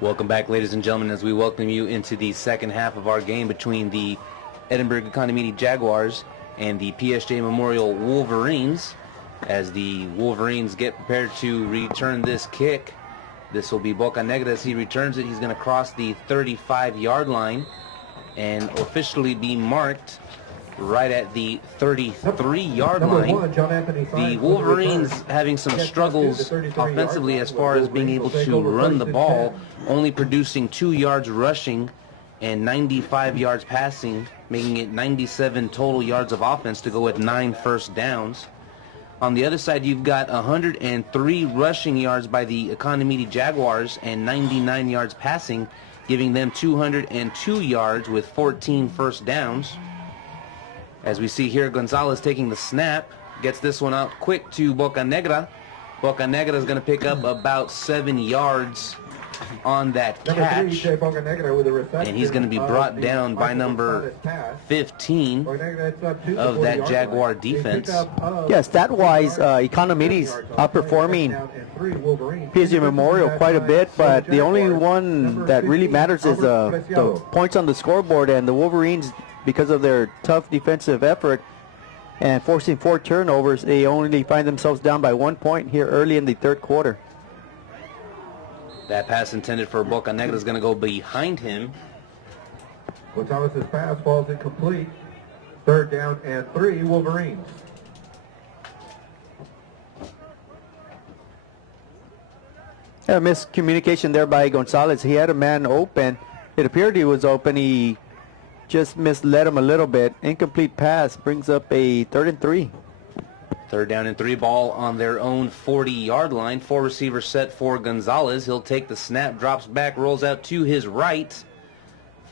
Welcome back, ladies and gentlemen, as we welcome you into the second half of our game between the Edinburgh Economy Jaguars and the PSJA Memorial Wolverines. As the Wolverines get prepared to return this kick, this will be Bocanegra as he returns it. He's going to cross the 35-yard line and officially be marked right at the 33-yard line. The Wolverines having some struggles offensively as far as being able to run the ball, only producing 2 yards rushing and 95 yards passing, making it 97 total yards of offense to go with 9 first downs. On the other side, you've got 103 rushing yards by the Economy Jaguars and 99 yards passing, giving them 202 yards with 14 first downs. As we see here, Gonzalez taking the snap, gets this one out quick to Bocanegra. Bocanegra is going to pick up about 7 yards on that catch, and he's going to be brought down by number 15 of that Jaguar defense. Yeah, stat-wise, Economy's outperforming PSJA Memorial quite a bit, but the only one that really matters is the points on the scoreboard, and the Wolverines, because of their tough defensive effort and forcing 4 turnovers, they only find themselves down by 1 point here early in the third quarter. That pass intended for Bocanegra is going to go behind him. Gonzalez's pass falls incomplete. 3rd down and 3, Wolverines. Yeah, miscommunication there by Gonzalez. He had a man open. It appeared he was open. He just misled him a little bit. Incomplete pass brings up a 3rd and 3. 3rd down and 3, ball on their own 40-yard line. 4 receivers set for Gonzalez. He'll take the snap, drops back, rolls out to his right,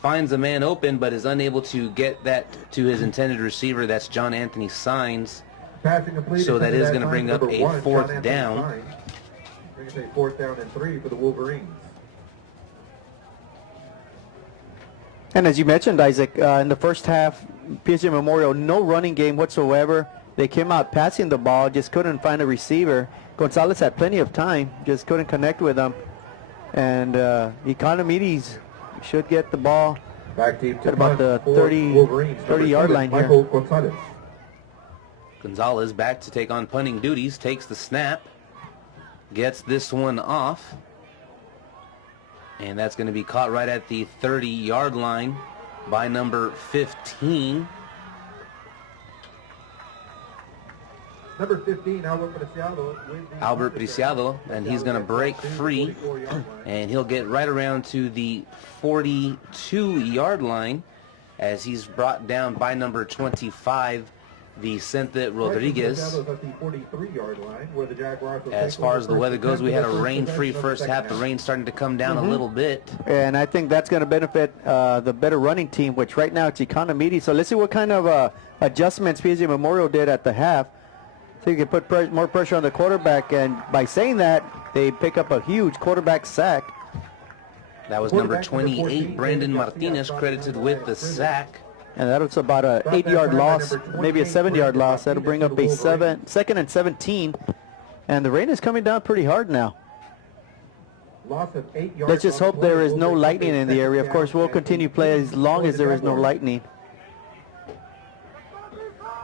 finds a man open, but is unable to get that to his intended receiver. That's John Anthony Signs. So that is going to bring up a 4th down. Brings a 4th down and 3 for the Wolverines. And as you mentioned, Isaac, in the first half, PSJA Memorial, no running game whatsoever. They came out passing the ball, just couldn't find a receiver. Gonzalez had plenty of time, just couldn't connect with them. And Economides should get the ball Back deep to at about the 30-yard line here. Gonzalez back to take on punting duties, takes the snap, gets this one off. And that's going to be caught right at the 30-yard line by number 15. Number 15, Albert Preciado, and he's going to break free, and he'll get right around to the 42-yard line as he's brought down by number 25, Vicente Rodriguez. As far as the weather goes, we had a rain-free first half. The rain's starting to come down a little bit. And I think that's going to benefit the better running team, which right now it's Economy. So let's see what kind of adjustments PSJA Memorial did at the half. So you can put more pressure on the quarterback, and by saying that, they pick up a huge quarterback sack. That was number 28, Brandon Martinez, credited with the sack. And that was about a 8-yard loss, maybe a 7-yard loss. That'll bring up a 2nd and 17. And the rain is coming down pretty hard now. Let's just hope there is no lightning in the area. Of course, we'll continue play as long as there is no lightning.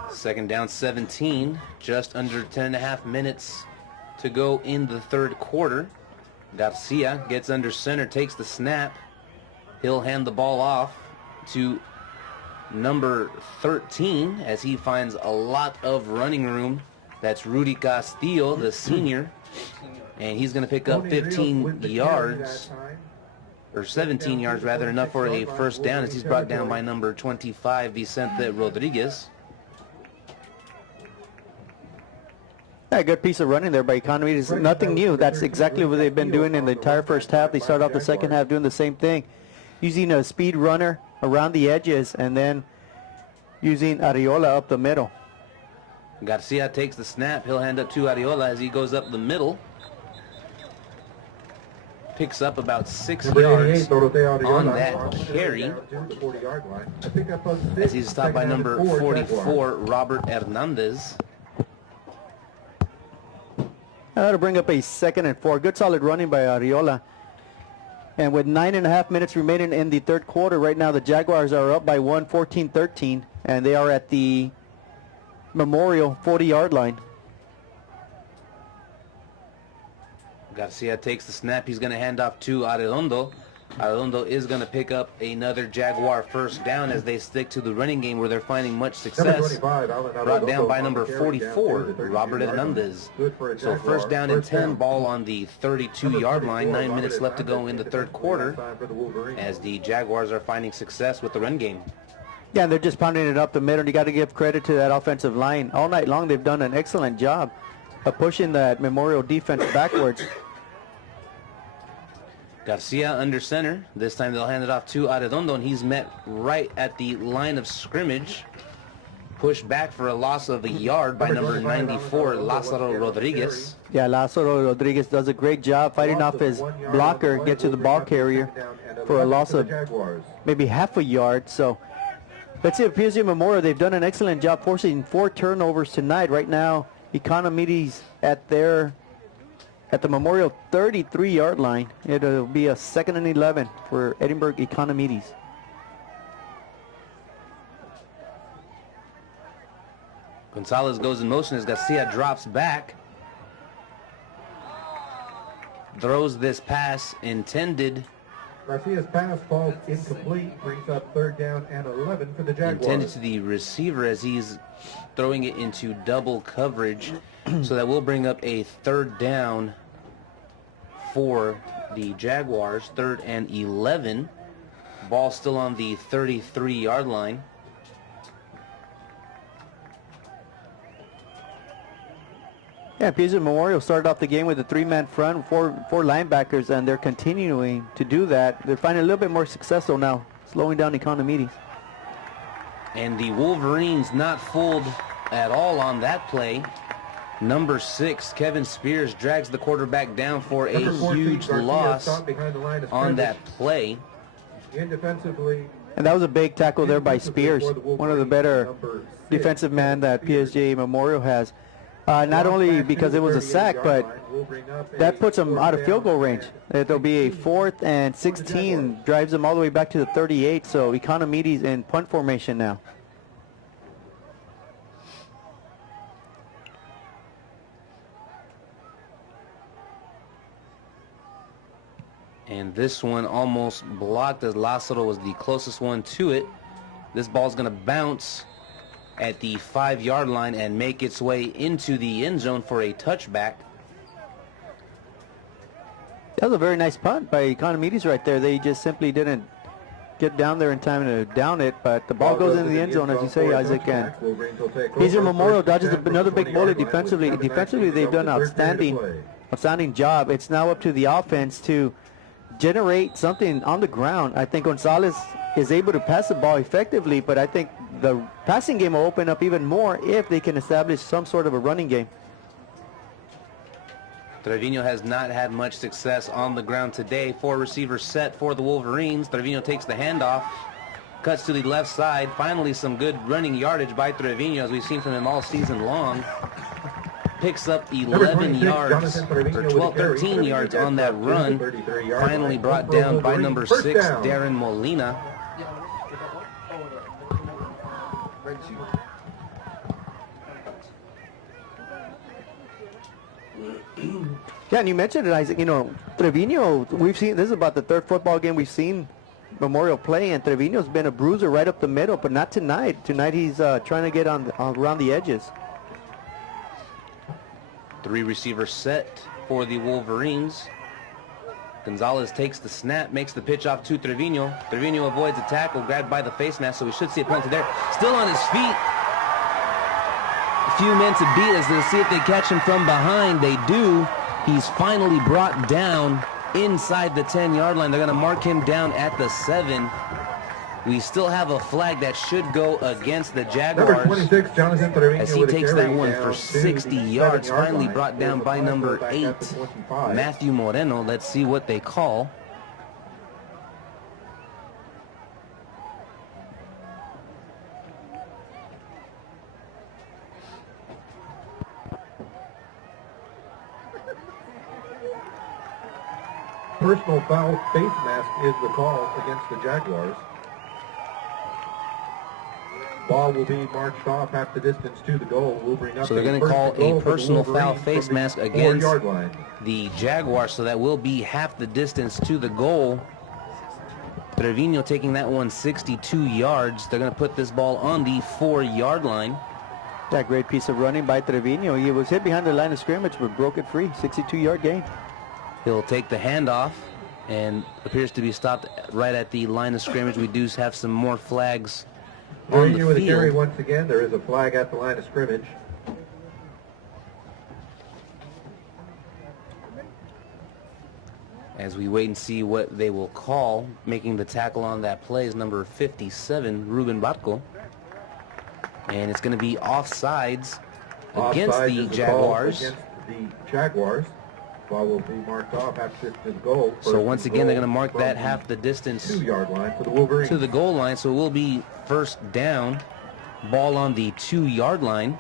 2nd down 17, just under 10.5 minutes to go in the third quarter. Garcia gets under center, takes the snap. He'll hand the ball off to number 13 as he finds a lot of running room. That's Rudy Castillo, the senior, and he's going to pick up 15 yards, or 17 yards rather, enough for a first down as he's brought down by number 25, Vicente Rodriguez. Yeah, a good piece of running there by Economy. It's nothing new. That's exactly what they've been doing in the entire first half. They start off the second half doing the same thing, using a speed runner around the edges and then using Ariola up the middle. Garcia takes the snap. He'll hand up to Ariola as he goes up the middle. Picks up about 6 yards on that carry as he's stopped by number 44, Robert Hernandez. That'll bring up a 2nd and 4. Good solid running by Ariola. And with 9.5 minutes remaining in the third quarter, right now the Jaguars are up by 1, 14-13, and they are at the Memorial 40-yard line. Garcia takes the snap. He's going to hand off to Arredondo. Arredondo is going to pick up another Jaguar first down as they stick to the running game where they're finding much success. Brought down by number 44, Robert Hernandez. So first down and 10, ball on the 32-yard line. 9 minutes left to go in the third quarter as the Jaguars are finding success with the run game. Yeah, and they're just pounding it up the middle. You got to give credit to that offensive line. All night long, they've done an excellent job of pushing that Memorial defense backwards. Garcia under center. This time they'll hand it off to Arredondo, and he's met right at the line of scrimmage. Pushed back for a loss of a yard by number 94, Lázaro Rodriguez. Yeah, Lázaro Rodriguez does a great job fighting off his blocker, get to the ball carrier for a loss of maybe half a yard. So let's see, at PSJA Memorial, they've done an excellent job forcing 4 turnovers tonight. Right now, Economides at the Memorial 33-yard line. It'll be a 2nd and 11 for Edinburgh Economides. Gonzalez goes in motion as Garcia drops back. Throws this pass intended. Garcia's pass falls incomplete, brings up 3rd down and 11 for the Jaguars. Intended to the receiver as he's throwing it into double coverage. So that will bring up a 3rd down for the Jaguars. 3rd and 11. Ball still on the 33-yard line. Yeah, PSJA Memorial started off the game with a 3-man front, four linebackers, and they're continuing to do that. They're finding a little bit more successful now, slowing down Economides. And the Wolverines not fooled at all on that play. Number 6, Kevin Spears, drags the quarterback down for a huge loss on that play. In defensively, and that was a big tackle there by Spears, one of the better defensive men that PSJA Memorial has. Not only because it was a sack, but that puts them out of field goal range. It'll be a 4th and 16, drives them all the way back to the 38, so Economides in punt formation now. And this one almost blocked as Lázaro was the closest one to it. This ball's going to bounce at the 5-yard line and make its way into the end zone for a touchback. That was a very nice punt by Economides right there. They just simply didn't get down there in time to down it, but the ball goes into the end zone, as you say, Isaac. And PSJA Memorial dodges another big bullet defensively. Defensively, they've done an outstanding job. It's now up to the offense to generate something on the ground. I think Gonzalez is able to pass the ball effectively, but I think the passing game will open up even more if they can establish some sort of a running game. Trevino has not had much success on the ground today. 4 receivers set for the Wolverines. Trevino takes the handoff, cuts to the left side. Finally, some good running yardage by Trevino, as we've seen from him all season long. Picks up 11 yards, or 13 yards on that run. Finally brought down by number 6, Darren Molina. Yeah, and you mentioned it, Isaac. You know, Trevino, we've seen, this is about the 3rd football game we've seen Memorial play, and Trevino's been a bruiser right up the middle, but not tonight. Tonight he's trying to get around the edges. 3 receivers set for the Wolverines. Gonzalez takes the snap, makes the pitch off to Trevino. Trevino avoids a tackle, grabbed by the face mask, so we should see a penalty there. Still on his feet. A few men to beat as they see if they catch him from behind. They do. He's finally brought down inside the 10-yard line. They're going to mark him down at the 7. We still have a flag that should go against the Jaguars. Number 26, Jonathan Trevino, as he takes that one for 60 yards, finally brought down by number 8, Matthew Moreno. Let's see what they call. personal foul face mask is the call against the Jaguars. Ball will be marched off half the distance to the goal. We'll bring up So they're going to call a personal foul face mask against 4-yard line. the Jaguars, so that will be half the distance to the goal. Trevino taking that one 62 yards. They're going to put this ball on the 4-yard line. That great piece of running by Trevino. He was hit behind the line of scrimmage, but broke it free. 62-yard gain. He'll take the handoff and appears to be stopped right at the line of scrimmage. We do have some more flags on the with a carry field. once again. There is a flag at the line of scrimmage. As we wait and see what they will call. Making the tackle on that play is number 57, Ruben Barco. And it's going to be offsides against Offside the is the Jaguars. call against the Jaguars. Ball will be marked off half distance goal. So once again, they're going to mark that half the distance 2-yard line for the Wolverines. to the goal line. So it will be first down. Ball on the 2-yard line.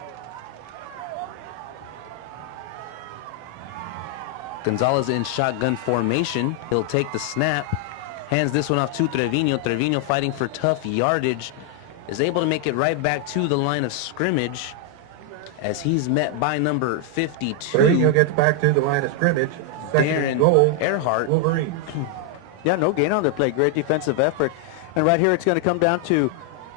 Gonzalez in shotgun formation. He'll take the snap. Hands this one off to Trevino. Trevino fighting for tough yardage. Is able to make it right back to the line of scrimmage as he's met by number 52. Trevino gets back to the line of scrimmage. Second Darren goal. Earhart. Wolverines. Yeah, no gain on the play. Great defensive effort. And right here, it's going to come down to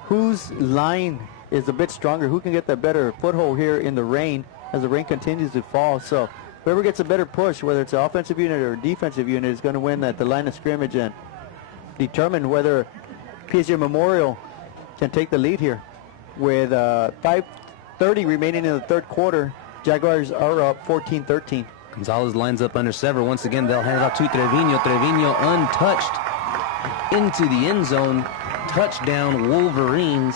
whose line is a bit stronger, who can get the better foothold here in the rain as the rain continues to fall. So whoever gets a better push, whether it's an offensive unit or a defensive unit, is going to win at the line of scrimmage and determine whether PSJA Memorial can take the lead here. With 5:30 remaining in the third quarter, Jaguars are up 14-13. Gonzalez lines up under several. Once again, they'll hand it off to Trevino. Trevino untouched into the end zone. Touchdown, Wolverines.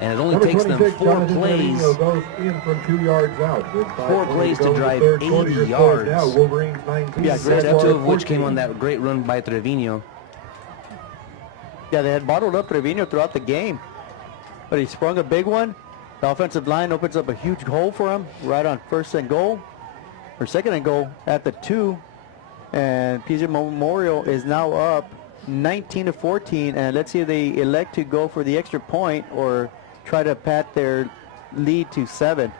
And it only Number takes them 26, 4 Jonathan plays. Trevino goes in from 2 yards out. With 4 plays to go in the drive third 80 quarter. Your score yards. Now, Wolverines 19. Yeah, great. Jaguars 2 of which 14. came on that great run by Trevino. Yeah, they had bottled up Trevino throughout the game, but he sprung a big one. The offensive line opens up a huge hole for him right on first and goal, or second and goal at the 2, and PSJA Memorial is now up 19-14, and let's see if they elect to go for the extra point or try to pat their lead to 7.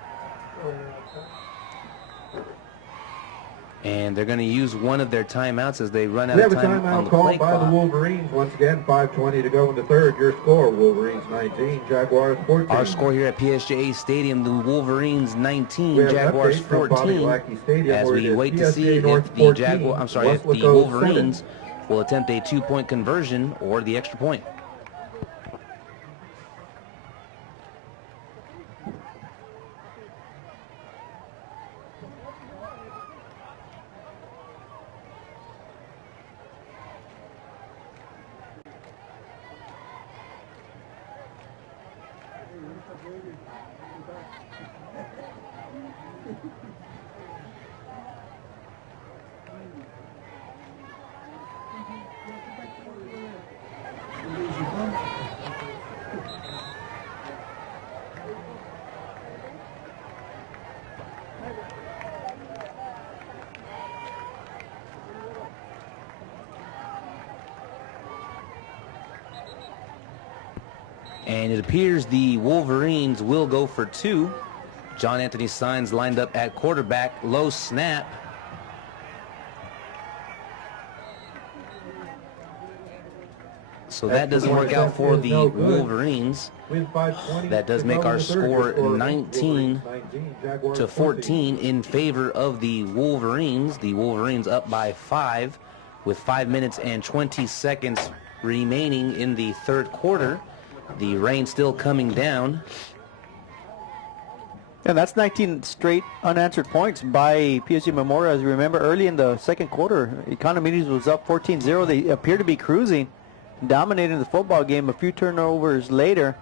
And they're going to use one of their timeouts as they run out We of have a time on timeout the called play by the clock. Wolverines. Once again, 5:20 to go in the third. Your score, Wolverines 19, Jaguars 14. Our score here at PSJA Stadium, the Wolverines 19, We have an Jaguars update from Bobby 14. Lackey Stadium As where we it is wait to see PSJA North if the 14, if the Westlaco Wolverines 7. will attempt a 2-point conversion or the extra point. And it appears the Wolverines will go for 2. John Anthony Signs lined up at quarterback. Low snap. So that doesn't work out for the Wolverines. With 5:20 That does to make go in our the third. score Your score, 19 Wolverines 19, Jaguars to 14 in favor of the Wolverines. The Wolverines up by 5 with 5 minutes and 20 seconds remaining in the third quarter. The rain still coming down. And that's 19 straight unanswered points by PSJA Memorial. As you remember, early in the second quarter, Economides was up 14-0. They appear to be cruising, dominating the football game. A few turnovers later,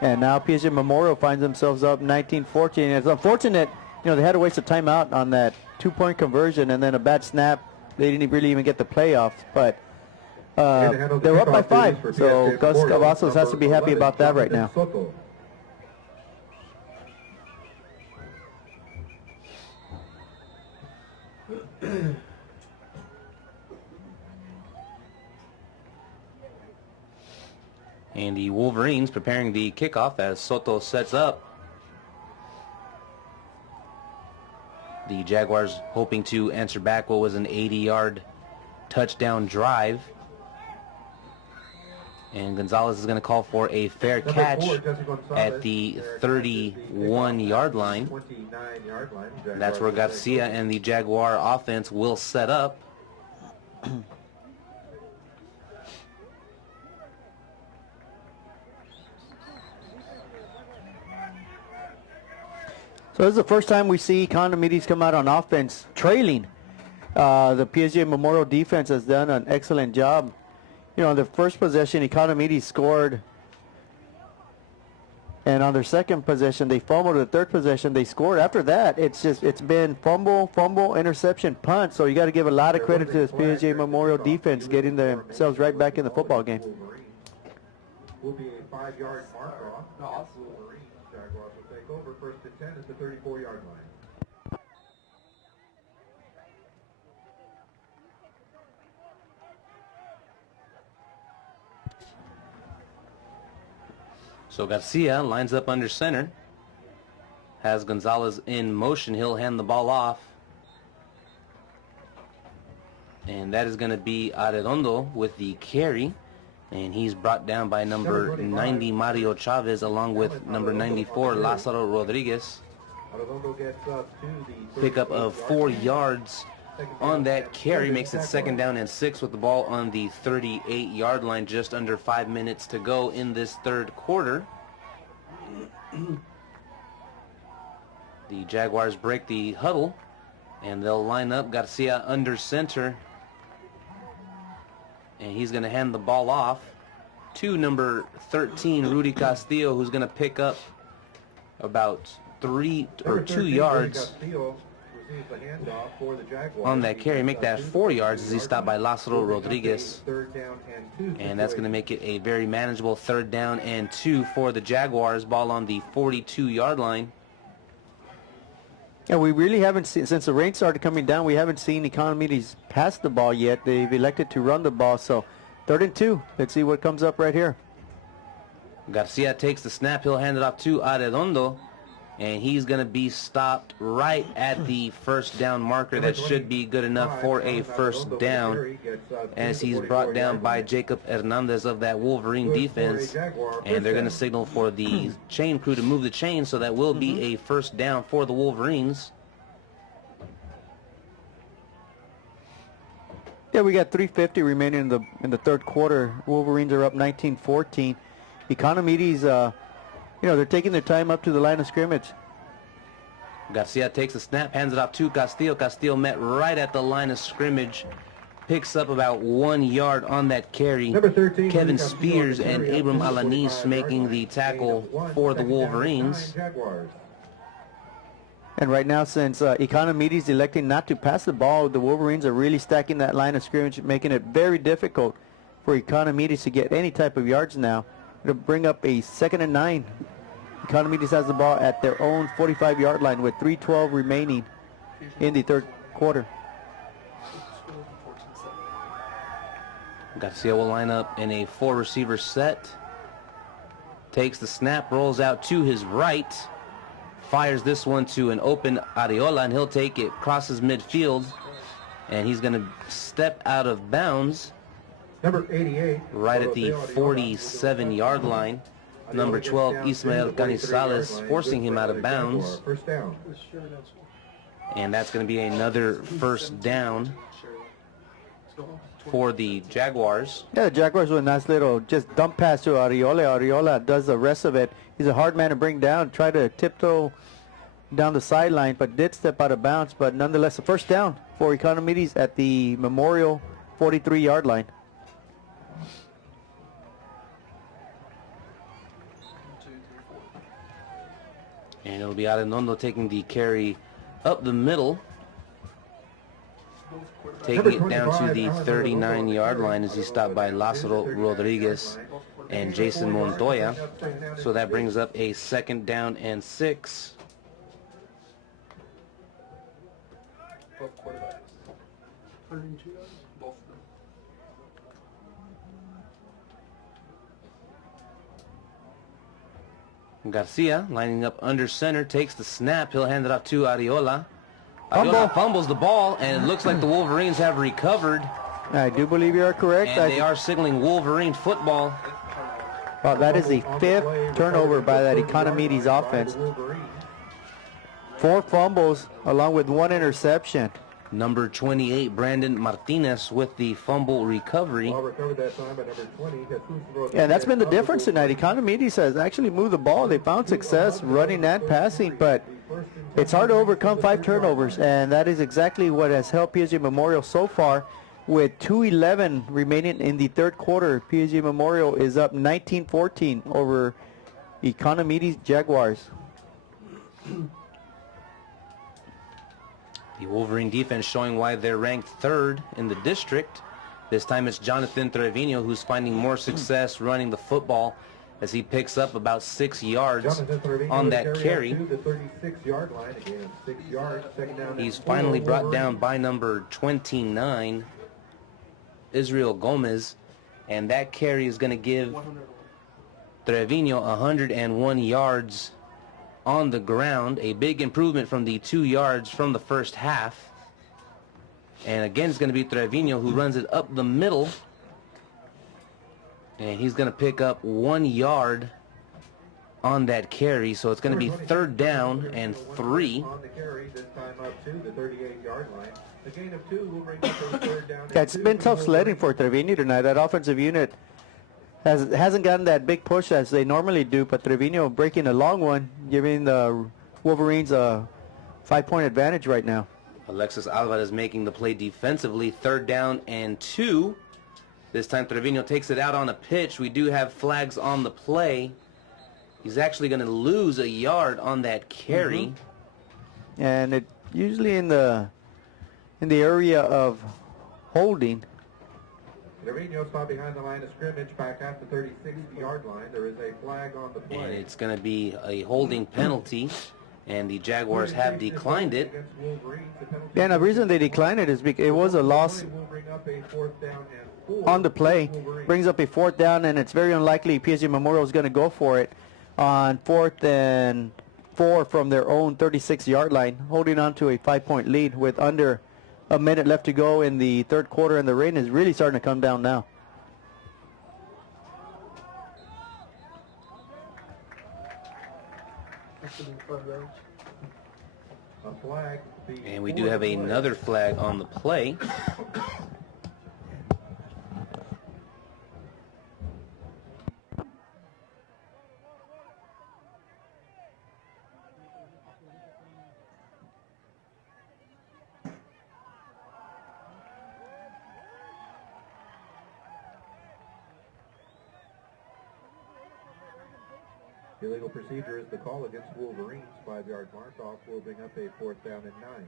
and now PSJA Memorial finds themselves up 19-14. It's unfortunate, they had to waste a timeout on that 2-point conversion and then a bad snap. They didn't really even get the playoffs, but they're up by 5. So Gus Cavazos has to be happy about that right now. And the Wolverines preparing the kickoff as Soto sets up. The Jaguars hoping to answer back what was an 80-yard touchdown drive. And Gonzalez is going to call for a fair catch at the 31-yard line. And that's where Garcia and the Jaguar offense will set up. So this is the first time we see Economides come out on offense trailing. The PSJA Memorial defense has done an excellent job. You know, on the first possession, Economides scored. And on their second possession, they fumbled. The third possession, they scored. After that, it's been fumble, interception, punt. So you got to give a lot of credit to this PSJA Memorial defense getting themselves right back in the football game. Will be a 5-yard marker off. Jaguars will take over. First and 10 is the 34-yard line. So Garcia lines up under center. Has Gonzalez in motion. He'll hand the ball off. And that is going to be Arredondo with the carry. And he's brought down by number 90, Mario Chavez, along with number 94, Lázaro Rodriguez. Pickup of 4 yards on that carry makes it second down and 6 with the ball on the 38-yard line. Just under 5 minutes to go in this third quarter. The Jaguars break the huddle, and they'll line up Garcia under center. And he's going to hand the ball off to number 13, Rudy Castillo, who's going to pick up about 2 yards on that carry. Make that 4 yards as he stopped by Lázaro Rodriguez. And that's going to make it a very manageable 3rd down and 2 for the Jaguars. Ball on the 42-yard line. Yeah, we really haven't seen, since the rain started coming down, we haven't seen Economides pass the ball yet. They've elected to run the ball, so 3rd and 2. Let's see what comes up right here. Garcia takes the snap. He'll hand it off to Arredondo, and he's going to be stopped right at the 1st down marker. That should be good enough for a 1st down, as he's brought down by Jacob Hernandez of that Wolverine defense. And they're going to signal for the chain crew to move the chain, so that will be a 1st down for the Wolverines. Yeah, we got 3:50 remaining in the third quarter. Wolverines are up 19-14. Economides, you know, they're taking their time up to the line of scrimmage. Garcia takes the snap, hands it off to Castillo. Castillo met right at the line of scrimmage. Picks up about 1 yard on that carry. Number 13, Kevin Spears and Abram Alanis making the tackle for the Wolverines. And right now, since Economides electing not to pass the ball, the Wolverines are really stacking that line of scrimmage, making it very difficult for Economides to get any type of yards now. It'll bring up a 2nd and 9. Economides has the ball at their own 45-yard line with 3:12 remaining in the third quarter. Garcia will line up in a 4-receiver set. Takes the snap, rolls out to his right. Fires this one to an open Arreola, and he'll take it, crosses midfield, and he's going to step out of bounds. Number 88. Right at the 47-yard line. Number 12, Ismael Canizales, forcing him out of bounds. And that's going to be another 1st down for the Jaguars. Yeah, the Jaguars with a nice little just dump pass to Arreola. Arreola does the rest of it. He's a hard man to bring down. Tried to tiptoe down the sideline, but did step out of bounds. But nonetheless, a 1st down for Economides at the Memorial 43-yard line. And it'll be Arredondo taking the carry up the middle. Taking it down to the 39-yard line as he stopped by Lázaro Rodriguez and Jason Montoya. So that brings up a 2nd down and 6. Garcia lining up under center, takes the snap. He'll hand it off to Ariola. Fumble. Ariola fumbles the ball, and it looks like the Wolverines have recovered. I do believe you are correct. And they are signaling Wolverine football. Well, that is the 5th turnover by that Economides offense. 4 fumbles along with 1 interception. Number 28, Brandon Martinez, with the fumble recovery. And that's been the difference tonight. Economides has actually moved the ball. They found success running and passing, but it's hard to overcome 5 turnovers, and that is exactly what has helped PSG Memorial so far. With 2:11 remaining in the third quarter, PSG Memorial is up 19-14 over Economides Jaguars. The Wolverine defense showing why they're ranked 3rd in the district. This time it's Jonathan Trevino who's finding more success running the football as he picks up about 6 yards on that carry. He's finally brought down by number 29, Israel Gomez, and that carry is going to give Trevino 101 yards on the ground, a big improvement from the 2 yards from the first half. And again, it's going to be Trevino who runs it up the middle, and he's going to pick up 1 yard on that carry, so it's going to be 3rd down and 3. It's been tough sledding for Trevino tonight. That offensive unit hasn't gotten that big push as they normally do, but Trevino breaking a long one, giving the Wolverines a 5-point advantage right now. Alexis Alvarez making the play defensively, 3rd down and 2. This time Trevino takes it out on a pitch. We do have flags on the play. He's actually going to lose a yard on that carry. And it usually in the area of holding. Trevino saw behind the line of scrimmage back at the 36-yard line. There is a flag on the play. And it's going to be a holding penalty, and the Jaguars have declined it. Yeah, and the reason they declined it is because it was a loss on the play. Brings up a 4th down, and it's very unlikely PSG Memorial is going to go for it on 4th and 4 from their own 36-yard line, holding on to a 5-point lead with under a minute left to go in the third quarter, and the rain is really starting to come down now. And we do have another flag on the play. Illegal procedure is the call against Wolverines. 5-yard mark off will bring up a 4th down and 9.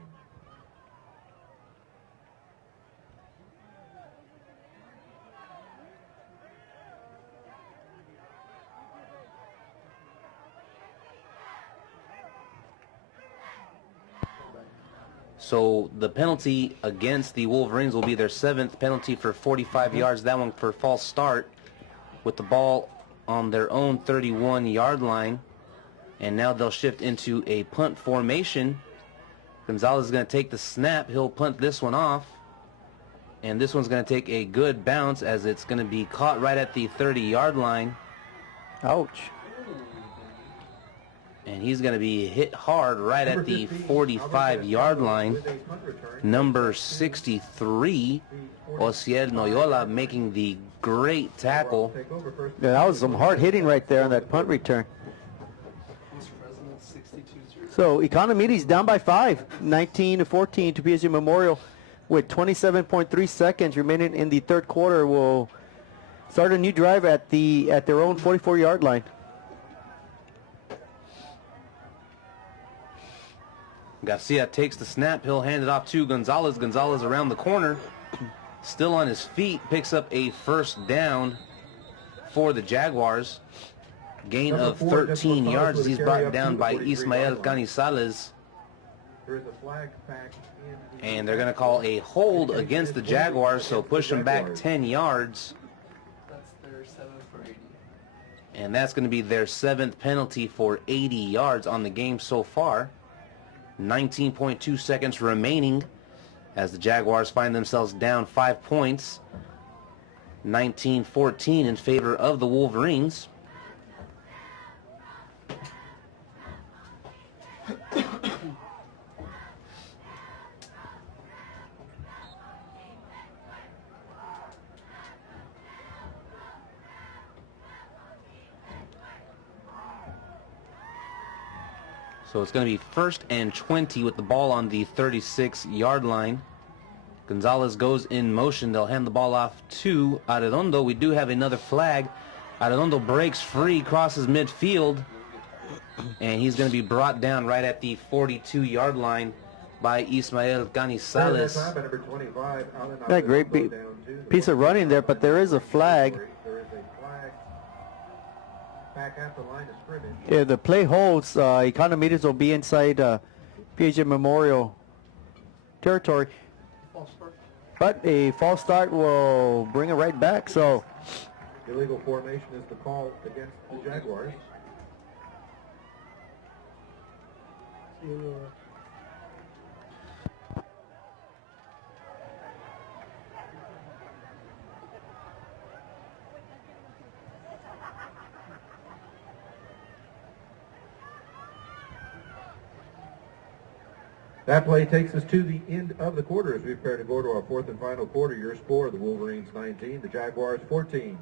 So the penalty against the Wolverines will be their 7th penalty for 45 yards. That one for false start with the ball on their own 31-yard line, and now they'll shift into a punt formation. Gonzalez is going to take the snap. He'll punt this one off, and this one's going to take a good bounce as it's going to be caught right at the 30-yard line. Ouch. And he's going to be hit hard right at the 45-yard line. Number 63, Osiel Noyola, making the great tackle. Yeah, that was some hard hitting right there on that punt return. So Economides down by 5, 19-14 to PSG Memorial, with 27.3 seconds remaining in the third quarter. Will start a new drive at their own 44-yard line. Garcia takes the snap. He'll hand it off to Gonzalez. Gonzalez around the corner, still on his feet, picks up a 1st down for the Jaguars. Gain of 13 yards. He's brought down by Ismael Canizales. And they're going to call a hold against the Jaguars, so push them back 10 yards. That's their 7 for 80. And that's going to be their 7th penalty for 80 yards on the game so far. 19.2 seconds remaining as the Jaguars find themselves down 5 points. 19-14 in favor of the Wolverines. So it's going to be 1st and 20 with the ball on the 36-yard line. Gonzalez goes in motion. They'll hand the ball off to Arredondo. We do have another flag. Arredondo breaks free, crosses midfield, and he's going to be brought down right at the 42-yard line by Ismael Canizales. Yeah, great piece of running there, but there is a flag. Back at the line of scrimmage. Yeah, the play holds. Economides will be inside PSJA Memorial territory. But a false start will bring it right back. So illegal formation is the call against the Jaguars. That play takes us to the end of the quarter as we prepare to go to our 4th and final quarter. Your score, the Wolverines 19, the Jaguars 14.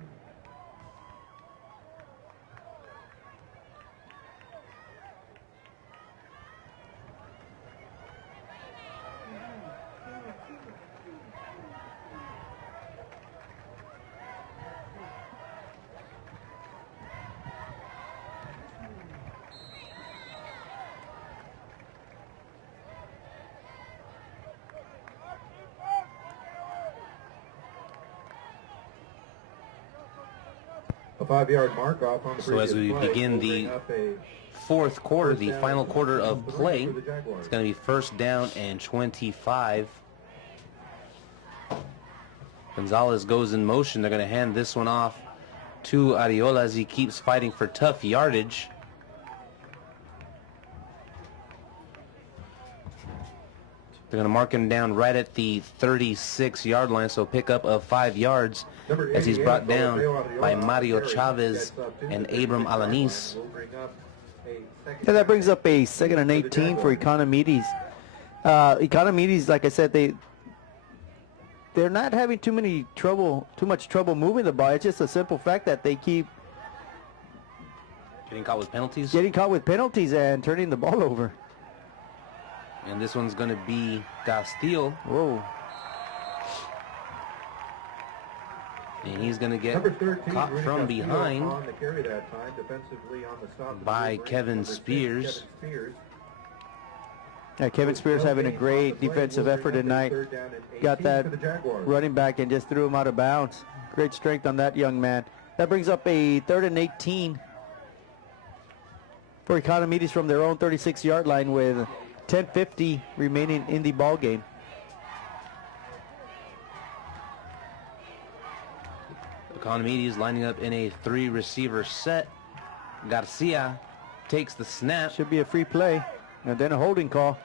A 5-yard mark off on the So as we begin the 4th quarter, the final quarter of play, it's going to be 1st down and 25. Gonzalez goes in motion. They're going to hand this one off to Ariola as he keeps fighting for tough yardage. They're going to mark him down right at the 36-yard line, so pickup of 5 yards as he's brought down by Mario Chavez and Abram Alanis. yeah, that brings up a 2nd and 18 for Economides. Economides, like I said, they're not having too much trouble moving the ball. It's just a simple fact that they keep Getting caught with penalties? And turning the ball over. And this one's going to be Castillo. Whoa. And he's going to get caught from behind by Kevin Spears. Yeah, Kevin Spears having a great defensive effort tonight. Got that running back and just threw him out of bounds. Great strength on that young man. That brings up a 3rd and 18 for Economides from their own 36-yard line with 10:50 remaining in the ball game. Economides lining up in a 3-receiver set. Garcia takes the snap. Should be a free play and then a holding call.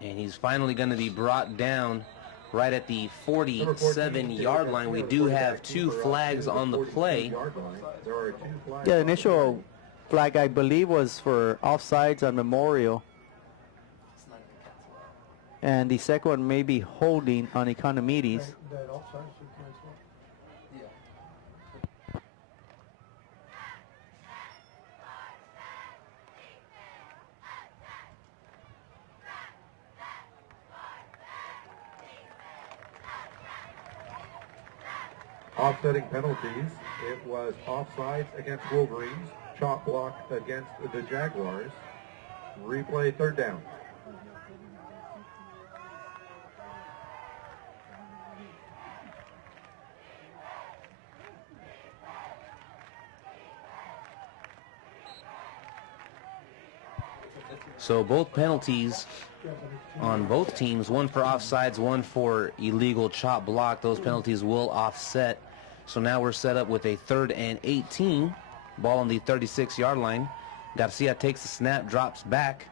And he's finally going to be brought down right at the 47-yard line. We do have 2 flags on the play. Yeah, the initial flag, I believe, was for offsides on Memorial. And the second one may be holding on Economides. Offsetting penalties. It was offsides against Wolverines, chop block against the Jaguars. Replay 3rd down. So both penalties on both teams, one for offsides, one for illegal chop block. Those penalties will offset. So now we're set up with a 3rd and 18. Ball on the 36-yard line. Garcia takes the snap, drops back,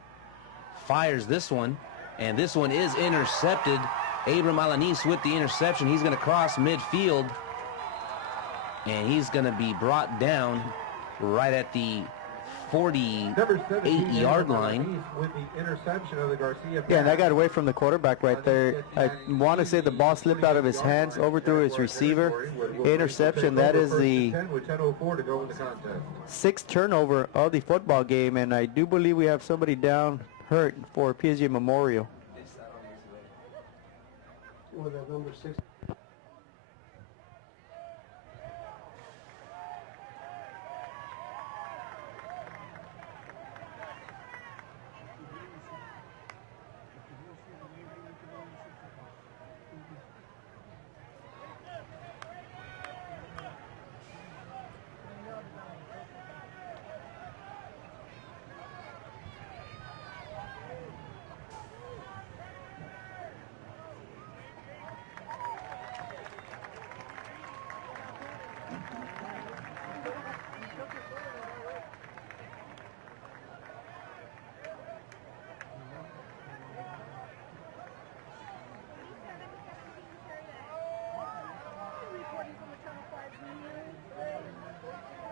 fires this one, and this one is intercepted. Abram Alanis with the interception. He's going to cross midfield, and he's going to be brought down right at the 48-yard line. With the interception of the Garcia Yeah, and that got away from the quarterback right there. I want to say the ball slipped out of his hands, overthrew his receiver. Interception, that is the 10:04 to go in the contest. 6th turnover of the football game, and I do believe we have somebody down hurt for PSJA Memorial. With that number 6.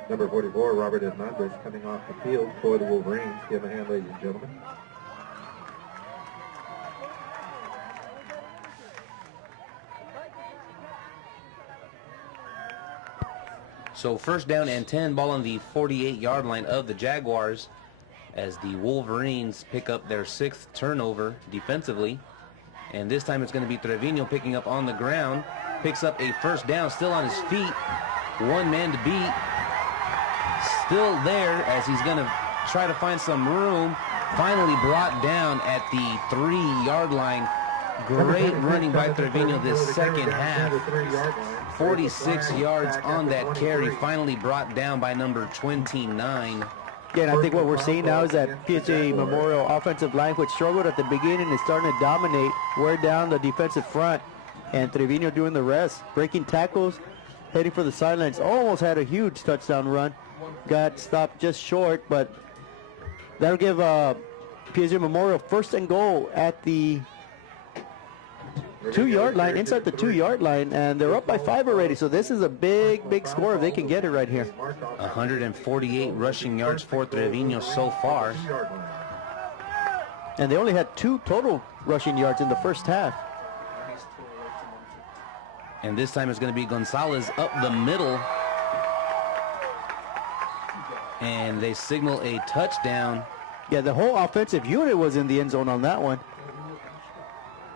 Number 44, Robert Hernandez, coming off the field for the Wolverines. Give him a hand, ladies and gentlemen. So 1st down and 10, ball on the 48-yard line of the Jaguars as the Wolverines pick up their 6th turnover defensively. And this time it's going to be Trevino picking up on the ground. Picks up a 1st down, still on his feet. One man to beat. Still there as he's going to try to find some room. Finally brought down at the 3-yard line. Great running by Trevino this second half. 46 yards on that carry. Finally brought down by number 29. Yeah, and I think what we're seeing now is that PSJA Memorial offensive line, which struggled at the beginning, is starting to dominate, wear down the defensive front, and Trevino doing the rest, breaking tackles, heading for the sidelines. Almost had a huge touchdown run. Got stopped just short, but that'll give PSJA Memorial 1st and goal at the 2-yard line, inside the 2-yard line, and they're up by 5 already, so this is a big score if they can get it right here. 148 rushing yards for Trevino so far. And they only had 2 total rushing yards in the first half. And this time it's going to be Gonzalez up the middle. And they signal a touchdown. Yeah, the whole offensive unit was in the end zone on that one.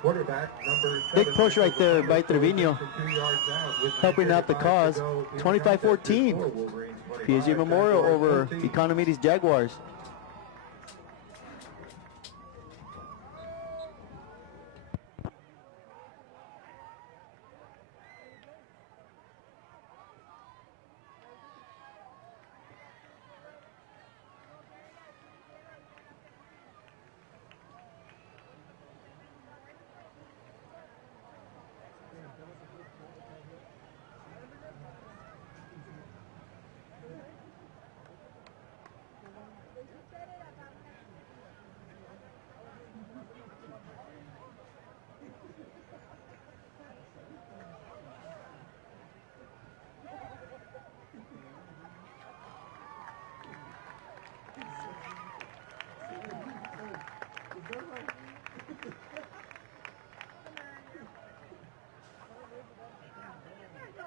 Quarterback number 7, Big push right there by Trevino, helping out the cause. 25-14. PSJA Memorial over Economidis Jaguars.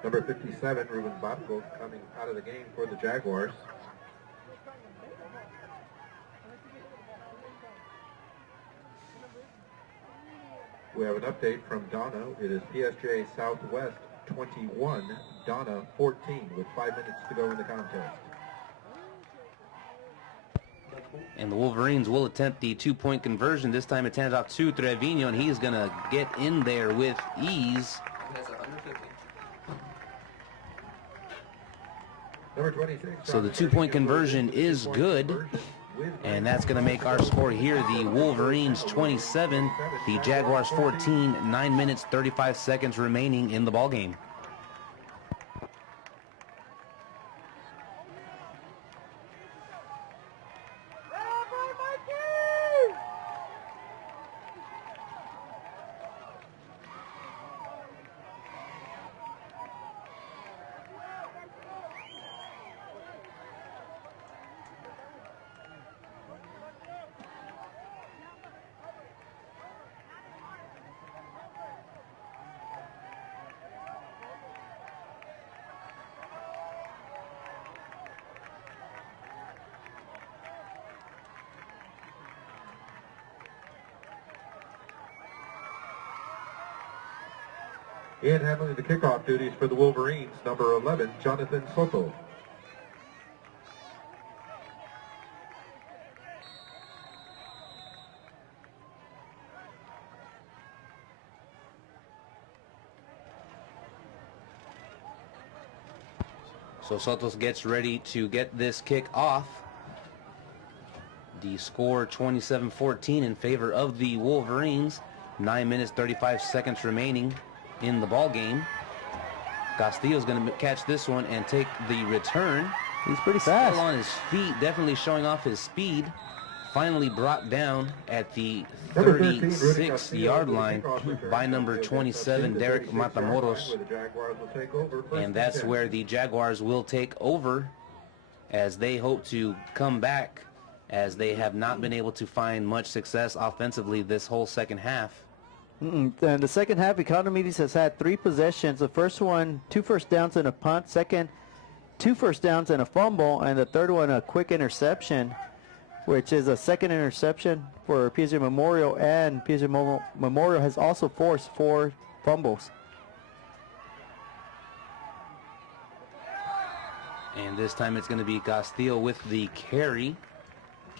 Number 57, Ruben Bobko, coming out of the game for the Jaguars. We have an update from Donna. It is PSJA Southwest 21, Donna 14, with 5 minutes to go in the contest. And the Wolverines will attempt the 2-point conversion. This time it's hands off to Trevino, and he's going to get in there with ease. Number 26. So the 2-point conversion is good. And that's going to make our score here the Wolverines 27, the Jaguars 14, 9 minutes, 35 seconds remaining in the ballgame. In handling the kickoff duties for the Wolverines, number 11, Jonathan Soto. So Sotos gets ready to get this kick off. The score 27-14 in favor of the Wolverines. 9 minutes 35 seconds remaining in the ball game. Castillo's going to catch this one and take the return. He's pretty fast. Still on his feet, definitely showing off his speed. Finally brought down at the 36-yard line by number 27, Derek Matamoros. And that's where the Jaguars will take over as they hope to come back, as they have not been able to find much success offensively this whole second half. And the second half, Economides has had 3 possessions. The first one, 2 first downs and a punt. Second, 2 first downs and a fumble. And the third one, a quick interception, which is a second interception for PSJA Memorial, and PSJA Memorial has also forced 4 fumbles. And this time it's going to be Castillo with the carry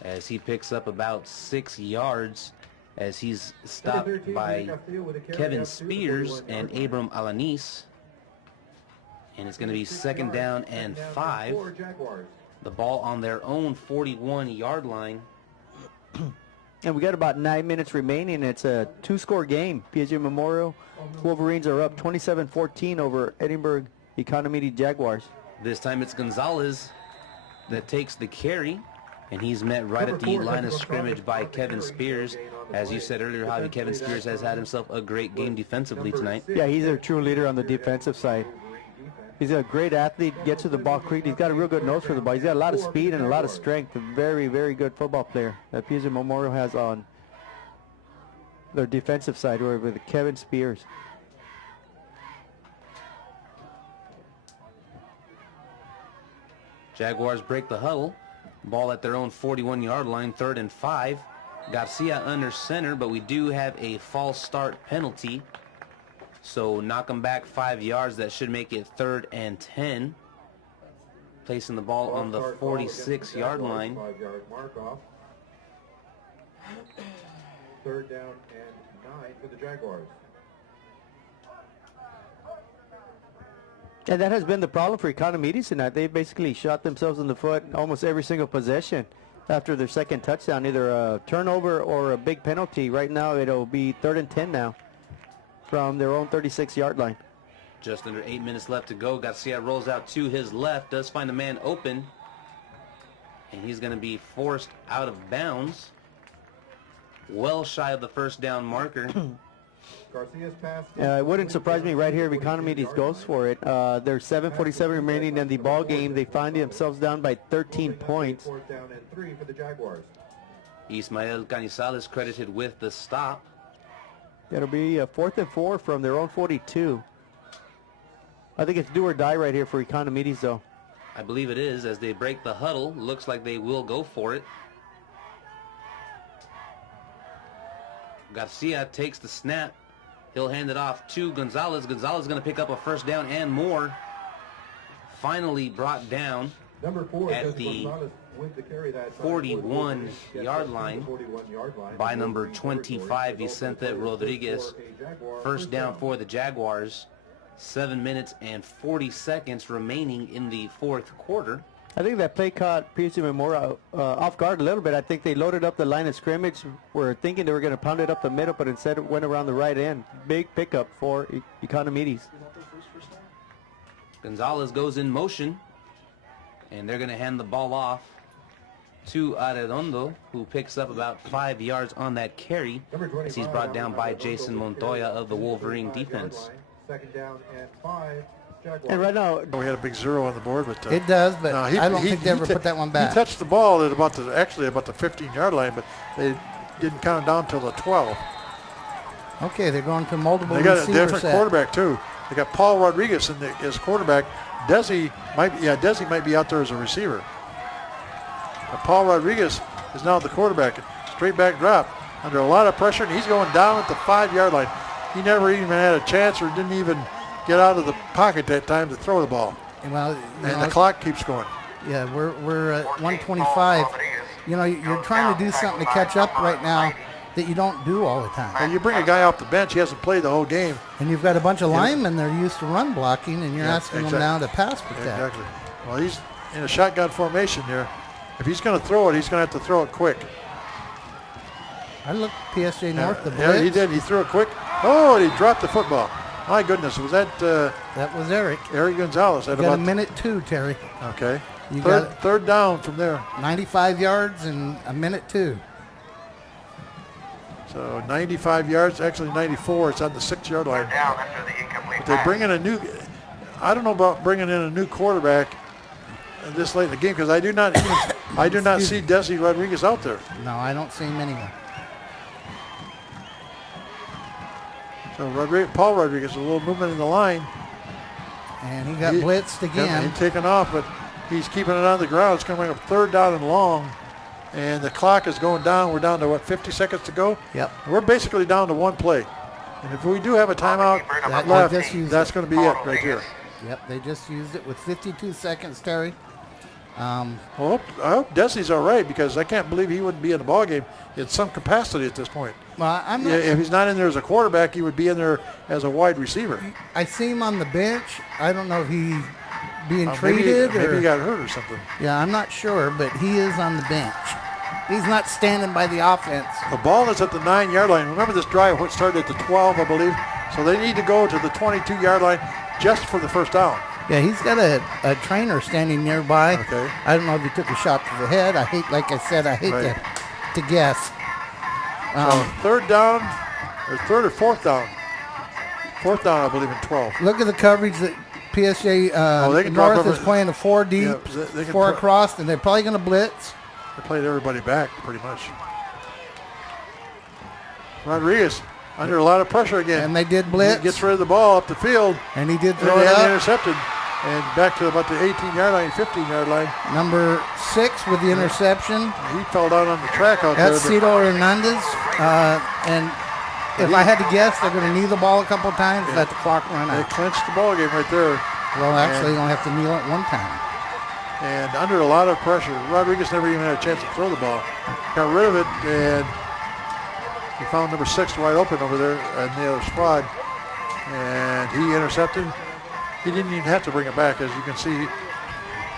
as he picks up about 6 yards as he's stopped by Kevin Spears and Abram Alanis. And it's going to be second down and 5. The ball on their own 41-yard line. And we got about 9 minutes remaining. It's a 2-score game. PSJA Memorial Wolverines are up 27-14 over Edinburgh Economy Jaguars. This time it's Gonzalez that takes the carry, and he's met right at the line of scrimmage by Kevin Spears. As you said earlier, Javi, Kevin Spears has had himself a great game defensively tonight. Yeah, he's a true leader on the defensive side. He's a great athlete, gets to the ball quick. He's got a real good nose for the ball. He's got a lot of speed and a lot of strength. A very, very good football player that PSJA Memorial has on their defensive side with Kevin Spears. Jaguars break the huddle. Ball at their own 41-yard line, 3rd and 5. Garcia under center, but we do have a false start penalty. So knock them back 5 yards. That should make it 3rd and 10. Placing the ball on the 46-yard line. 5-yard mark off. 3rd down and 9 for the Jaguars. And that has been the problem for Economides tonight. They basically shot themselves in the foot almost every single possession after their second touchdown, either a turnover or a big penalty. Right now it'll be 3rd and 10 now from their own 36-yard line. Just under 8 minutes left to go. Garcia rolls out to his left, does find a man open, and he's going to be forced out of bounds. Well shy of the first down marker. Garcia's pass. It wouldn't surprise me right here if Economides goes for it. There's 7:47 remaining in the ball game. They find themselves down by 13 points. 4th down and 3 for the Jaguars. Ismael Canizales credited with the stop. It'll be a 4th and 4 from their own 42. I think it's do or die right here for Economides, though. I believe it is, as they break the huddle. Looks like they will go for it. Garcia takes the snap. He'll hand it off to Gonzalez. Gonzalez is going to pick up a first down and more. Finally brought down Number 4 at the 41-yard line by number 25, Vicente Rodriguez. First down for the Jaguars. 7 minutes and 40 seconds remaining in the 4th quarter. I think that play caught PSJA Memorial off guard a little bit. I think they loaded up the line of scrimmage. Were thinking they were going to pound it up the middle, but instead it went around the right end. Big pickup for Economides. Gonzalez goes in motion, and they're going to hand the ball off to Arredondo, who picks up about 5 yards on that carry as he's brought down by Jason Montoya of the Wolverine defense. 2nd down and 5. And right now, We had a big 0 on the board, but It does, but no, I don't think they ever put that one back. He touched the ball at about the 15-yard line, but they didn't count it down until the 12. Okay, they're going to multiple They got a receiver different set. quarterback too. They got Paul Rodriguez as quarterback. Desi might be out there as a receiver. But Paul Rodriguez is now the quarterback. Straight back drop under a lot of pressure, and he's going down at the 5-yard line. he never even had a chance or didn't even get out of the pocket that time to throw the ball. Well, And the clock keeps going. Yeah, we're at 125. You know, you're trying to do something to catch up right now that you don't do all the time. And you bring a guy off the bench, he hasn't played the whole game. And you've got a bunch of linemen that are used to run blocking, and you're asking them now to pass protect. Exactly. Well, he's in a shotgun formation here. If he's going to throw it, he's going to have to throw it quick. I looked PSJ North, the blitz. Yeah, he did. He threw it quick. Oh, and he dropped the football. My goodness, was that That was Eric. Eric Gonzalez? You got a minute 2, Terry. Okay. You Third down from there. 95 yards and a minute 2. So 95 yards, actually 94. It's on the 6-yard line. But they bring in a new. I don't know about bringing in a new quarterback this late in the game because I do not see Desi Rodriguez out there. No, I don't see him anywhere. So Paul Rodriguez, a little movement in the line. And he got blitzed again. He's taken off, but he's keeping it on the ground. It's coming up 3rd down and long. And the clock is going down. We're down to, what, 50 seconds to go? Yep. We're basically down to 1 play. And if we do have a timeout left, that's going to be it right here. Yep, they just used it with 52 seconds, Terry. Well, I hope Desi's all right because I can't believe he wouldn't be in the ballgame in some capacity at this point. Well, I'm not, If he's not in there as a quarterback, he would be in there as a wide receiver. I see him on the bench. I don't know if he's being treated maybe he got hurt or something. Yeah, I'm not sure, but he is on the bench. He's not standing by the offense. The ball is at the 9-yard line. Remember, this drive started at the 12, I believe. So they need to go to the 22-yard line just for the first down. Yeah, he's got a trainer standing nearby. Okay. I don't know if he took a shot to the head. I hate, like I said, I hate to guess. So 3rd down, or 3rd or 4th down. 4th down, I believe, in 12. Look at the coverage that PSJ North is playing a 4 deep, 4 across, and they're probably going to blitz. They played everybody back pretty much. Rodriguez under a lot of pressure again. And they did blitz. He gets rid of the ball up the field. And he did throw it up. Intercepted. And back to about the 18-yard line, 15-yard line. Number 6 with the interception. He fell down on the track out there. That's Cito Hernandez. And if I had to guess, they're going to kneel the ball a couple times, let the clock run out. They clinched the ball game right there. Well, actually, you don't have to kneel it one time. And under a lot of pressure, Rodriguez never even had a chance to throw the ball. Got rid of it, and he found number 6 wide open over there in the other squad. And he intercepted. He didn't even have to bring it back. As you can see,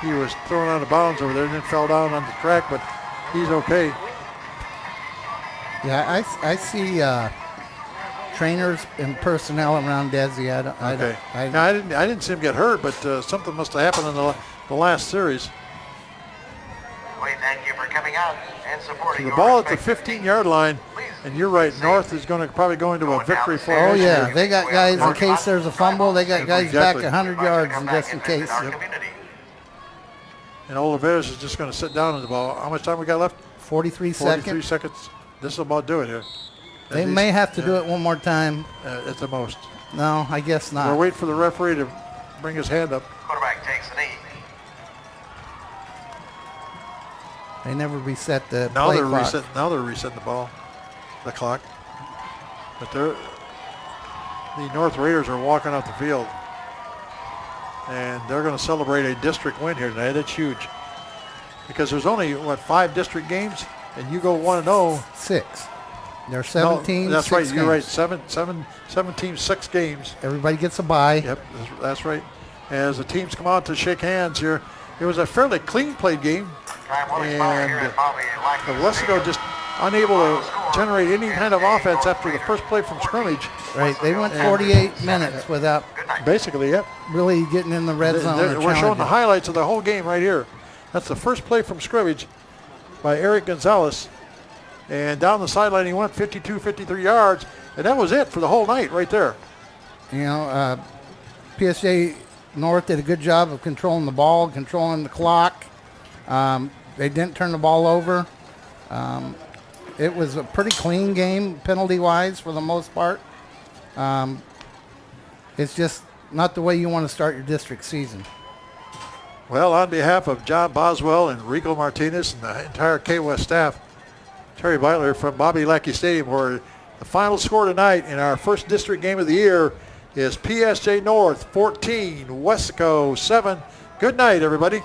he was thrown out of bounds over there and then fell down on the track, but he's okay. Yeah, I see trainers and personnel around Desi. I didn't see him get hurt, but something must have happened in the last series. We thank you for coming out and supporting the ball at the 15-yard line, and you're right, North is going to probably go into a victory formation. Oh, yeah. They got guys in case there's a fumble. They got guys back 100 yards just in case. And Oliveras is just going to sit down on the ball. How much time we got left? 43 43 seconds. This will about do it here. They may have to do it one more time. At the most. No, I guess not. We're waiting for the referee to bring his hand up. Quarterback takes a knee. They never reset the Now play they're clock. Now they're resetting the clock. But the North Raiders are walking off the field, and they're going to celebrate a district win here tonight. That's huge because there's only 5 district games, and you go 1-0. 6. There are 17. No, that's right. Games. You're right. 7 teams, 6 games. Everybody gets a bye. Yep, that's right. As the teams come out to shake hands here, it was a fairly clean played game. And Wesco just unable to generate any kind of offense after the first play from scrimmage. Right, they went 48 minutes without basically, yep, really getting in the red zone. We're showing the highlights of the whole game right here. That's the first play from scrimmage by Eric Gonzalez. And down the sideline he went 52, 53 yards. And that was it for the whole night right there. You know, PSJ North did a good job of controlling the ball, controlling the clock. They didn't turn the ball over. It was a pretty clean game, penalty-wise, for the most part. It's just not the way you want to start your district season. Well, on behalf of John Boswell and Rico Martinez and the entire K-West staff, Terry Beitler from Bobby Lackey Stadium, where The final score tonight in our first district game of the year is PSJ North 14, Wesco 7. Good night, everybody.